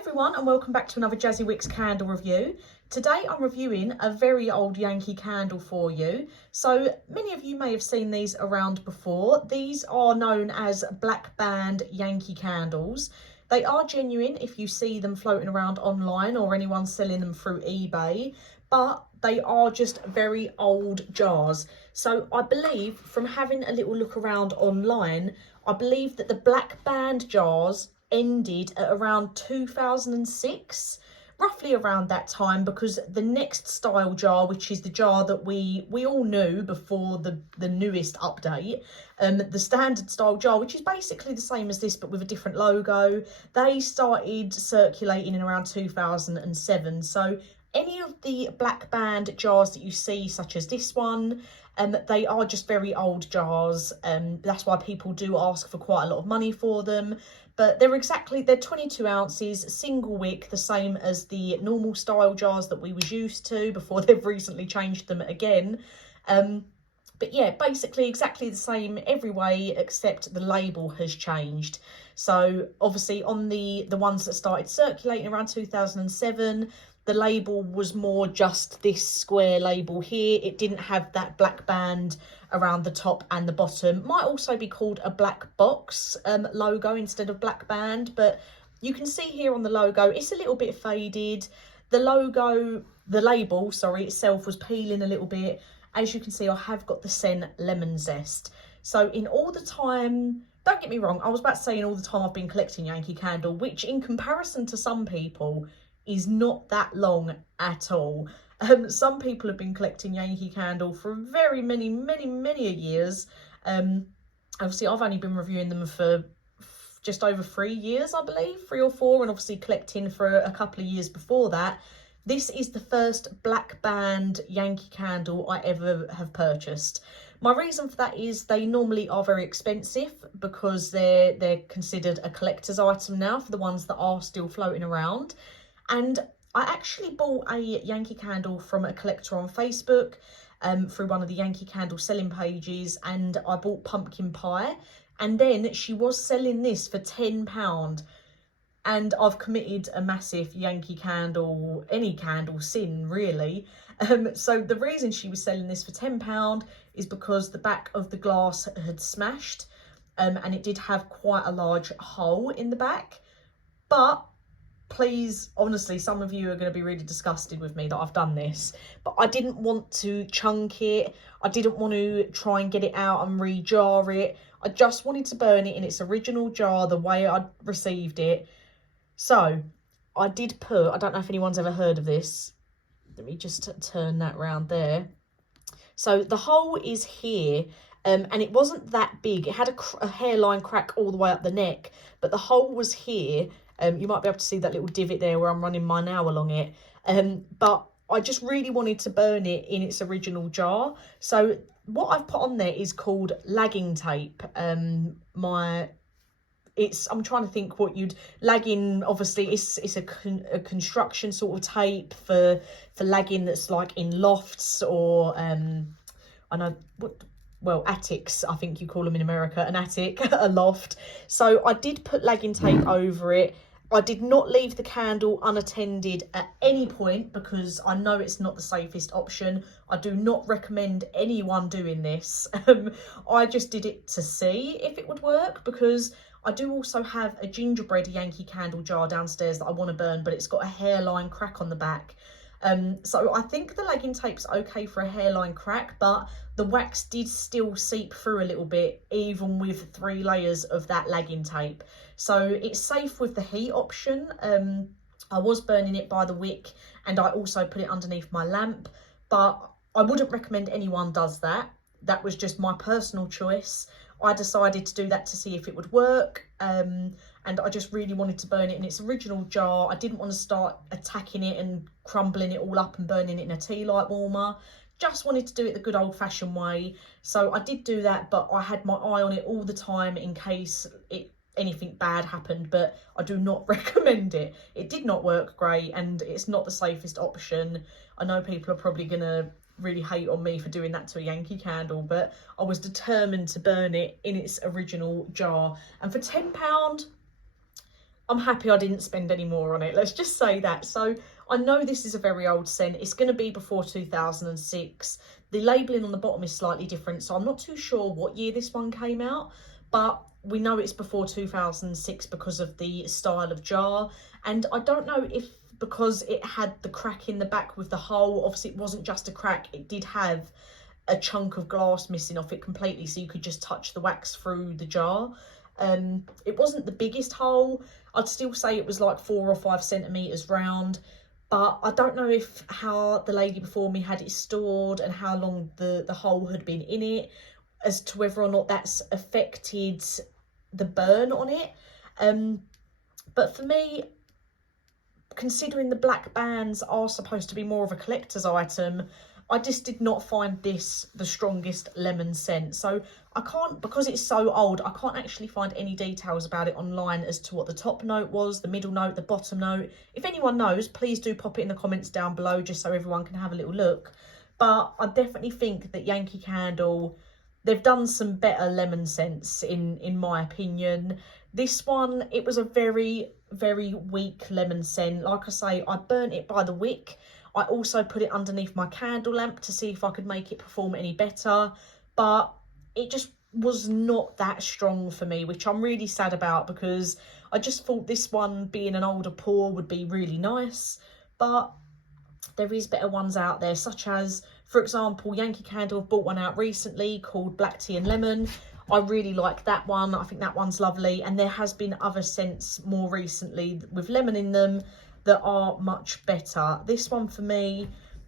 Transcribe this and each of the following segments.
Everyone, and welcome back to another Jazzy Wicks candle review. Today I'm reviewing a very old Yankee candle for you. So many of you may have seen these around before. These are known as black band Yankee candles. They are genuine if you see them floating around online or anyone selling them through eBay, but they are just very old jars. So I believe, from having a little look around online, I believe that the black band jars ended at around 2006, roughly around that time, because the next style jar, which is the jar that we all knew before the newest update, the standard style jar, which is basically the same as this but with a different logo, they started circulating in around 2007. So any of the black band jars that you see, such as this one, they are just very old jars. That's why people do ask for quite a lot of money for them. But they're 22 ounces, single wick, the same as the normal style jars that we was used to before they've recently changed them again. But yeah, basically exactly the same every way, except the label has changed. So obviously on the ones that started circulating around 2007, the label was more just this square label here. It didn't have that black band around the top and the bottom. Might also be called a black box logo instead of black band, but you can see here on the logo, it's a little bit faded. The label, sorry, itself was peeling a little bit. As you can see, I have got the scent lemon zest. So in all the time, don't get me wrong, I was about to say in all the time I've been collecting Yankee Candle, which in comparison to some people is not that long at all. Some people have been collecting Yankee Candle for very many years. Obviously I've only been reviewing them for just over 3 years, I believe, 3 or 4, and obviously collecting for a couple of years before that. This is the first black band Yankee Candle I ever have purchased. My reason for that is they normally are very expensive because they're considered a collector's item now for the ones that are still floating around. And I actually bought a Yankee Candle from a collector on Facebook through one of the Yankee Candle selling pages, and I bought pumpkin pie, and then she was selling this for £10. And I've committed a massive Yankee Candle, any candle sin really. So the reason she was selling this for £10 is because the back of the glass had smashed, and it did have quite a large hole in the back. But please, honestly, some of you are going to be really disgusted with me that I've done this, but I didn't want to chunk it. I didn't want to try and get it out and re-jar it. I just wanted to burn it in its original jar the way I'd received it. So I did put, I don't know if anyone's ever heard of this. Let me just turn that round there. So the hole is here, and it wasn't that big. It had a hairline crack all the way up the neck, but the hole was here. You might be able to see that little divot there where I'm running my nail along it. But I just really wanted to burn it in its original jar. So what I've put on there is called lagging tape. I'm trying to think what you'd lagging. Obviously, it's a construction sort of tape for lagging that's like in lofts or I know what. Well, attics, I think you call them in America, an attic, a loft. So I did put lagging tape over it. I did not leave the candle unattended at any point because I know it's not the safest option. I do not recommend anyone doing this. I just did it to see if it would work, because I do also have a gingerbread Yankee Candle jar downstairs that I want to burn, but it's got a hairline crack on the back. So I think the lagging tape's okay for a hairline crack, but the wax did still seep through a little bit, even with 3 layers of that lagging tape. So it's safe with the heat option. I was burning it by the wick, and I also put it underneath my lamp, but I wouldn't recommend anyone does that. That was just my personal choice. I decided to do that to see if it would work, and I just really wanted to burn it in its original jar. I didn't want to start attacking it and crumbling it all up and burning it in a tea light warmer. Just wanted to do it the good old-fashioned way. So I did do that, but I had my eye on it all the time in case anything bad happened, but I do not recommend it. It did not work great, and it's not the safest option. I know people are probably going to really hate on me for doing that to a Yankee Candle, but I was determined to burn it in its original jar. And for £10, I'm happy I didn't spend any more on it. Let's just say that. So I know this is a very old scent. It's going to be before 2006. The labelling on the bottom is slightly different, so I'm not too sure what year this one came out, but we know it's before 2006 because of the style of jar. And I don't know if because it had the crack in the back with the hole, obviously it wasn't just a crack, it did have a chunk of glass missing off it completely, so you could just touch the wax through the jar. It wasn't the biggest hole. I'd still say it was like 4 or 5 centimetres round, but I don't know if how the lady before me had it stored and how long the hole had been in it, as to whether or not that's affected the burn on it. But for me, considering the black bands are supposed to be more of a collector's item, I just did not find this the strongest lemon scent. So I can't, because it's so old, I can't actually find any details about it online as to what the top note was, the middle note, the bottom note. If anyone knows, please do pop it in the comments down below just so everyone can have a little look. But I definitely think that Yankee Candle, they've done some better lemon scents in my opinion. This one, it was a very, very weak lemon scent. Like I say, I burnt it by the wick. I also put it underneath my candle lamp to see if I could make it perform any better, but it just was not that strong for me, which I'm really sad about, because I just thought this one, being an older pour, would be really nice. But there is better ones out there, such as, for example, Yankee Candle have brought one out recently called Black Tea and Lemon. I really like that one. I think that one's lovely. And there has been other scents more recently with lemon in them that are much better. This one for me,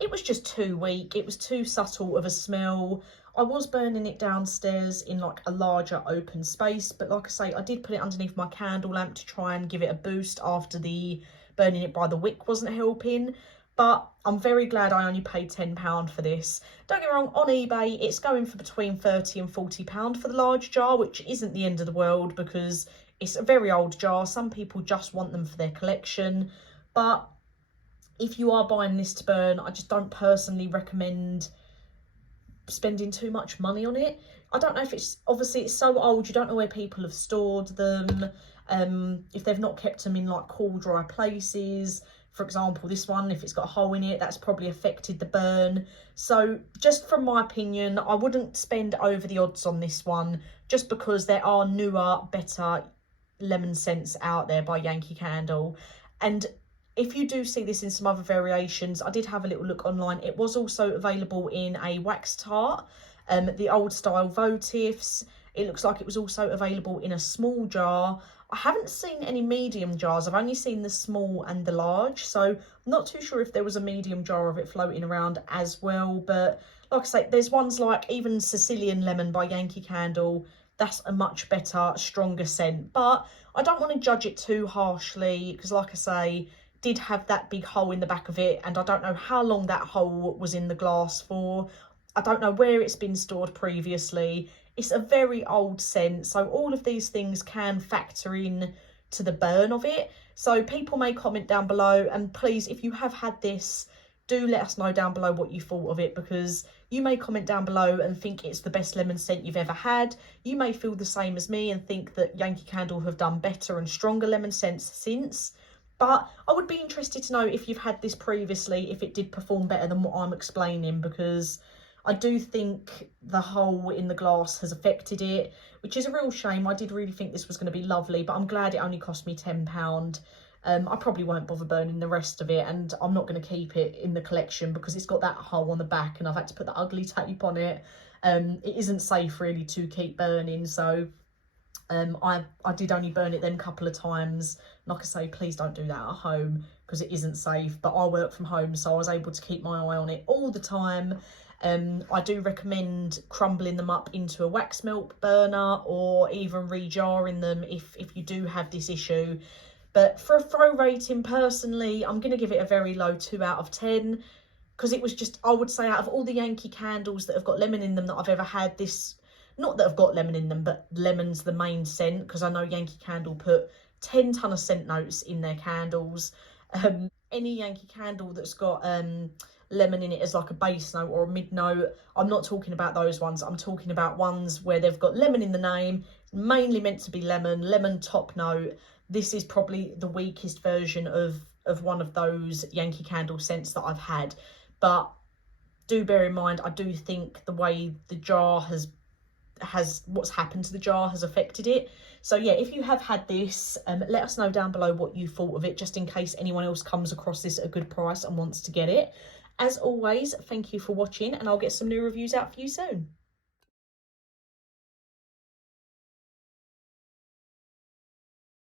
it was just too weak. It was too subtle of a smell. I was burning it downstairs in like a larger open space, but like I say, I did put it underneath my candle lamp to try and give it a boost after the burning it by the wick wasn't helping. But I'm very glad I only paid £10 for this. Don't get me wrong, on eBay it's going for between £30 and £40 for the large jar, which isn't the end of the world because it's a very old jar. Some people just want them for their collection. But if you are buying this to burn, I just don't personally recommend spending too much money on it. I don't know if it's, obviously it's so old, you don't know where people have stored them, if they've not kept them in like cool, dry places. For example, this one, if it's got a hole in it, that's probably affected the burn. So just from my opinion, I wouldn't spend over the odds on this one, just because there are newer, better lemon scents out there by Yankee Candle. And if you do see this in some other variations, I did have a little look online. It was also available in a wax tart, the old style votives. It looks like it was also available in a small jar. I haven't seen any medium jars. I've only seen the small and the large. So I'm not too sure if there was a medium jar of it floating around as well. But like I say, there's ones like even Sicilian Lemon by Yankee Candle. That's a much better, stronger scent. But I don't want to judge it too harshly because, like I say, did have that big hole in the back of it, and I don't know how long that hole was in the glass for. I don't know where it's been stored previously. It's a very old scent, so all of these things can factor in to the burn of it. So people may comment down below, and please, if you have had this, do let us know down below what you thought of it, because you may comment down below and think it's the best lemon scent you've ever had. You may feel the same as me and think that Yankee Candle have done better and stronger lemon scents since. But I would be interested to know if you've had this previously, if it did perform better than what I'm explaining, because I do think the hole in the glass has affected it, which is a real shame. I did really think this was going to be lovely, but I'm glad it only cost me £10. I probably won't bother burning the rest of it, and I'm not going to keep it in the collection because it's got that hole on the back and I've had to put the ugly tape on it. It isn't safe really to keep burning, so I did only burn it then a couple of times. Like I say, please don't do that at home because it isn't safe. But I work from home, so I was able to keep my eye on it all the time. I do recommend crumbling them up into a wax melt burner or even re-jarring them if you do have this issue. But for a throw rating, personally, I'm going to give it a very low 2 out of 10 because it was just, I would say, out of all the Yankee candles that have got lemon in them that I've ever had, this, not that have got lemon in them, but lemon's the main scent, because I know Yankee Candle put 10 ton of scent notes in their candles. Any Yankee Candle that's got lemon in it as like a base note or a mid note, I'm not talking about those ones. I'm talking about ones where they've got lemon in the name, mainly meant to be lemon top note. this is probably the weakest version of one of those Yankee Candle scents that I've had. But do bear in mind, I do think the way the jar has what's happened to the jar has affected it. So yeah, if you have had this, let us know down below what you thought of it, just in case anyone else comes across this at a good price and wants to get it. As always, thank you for watching, and I'll get some new reviews out for you soon.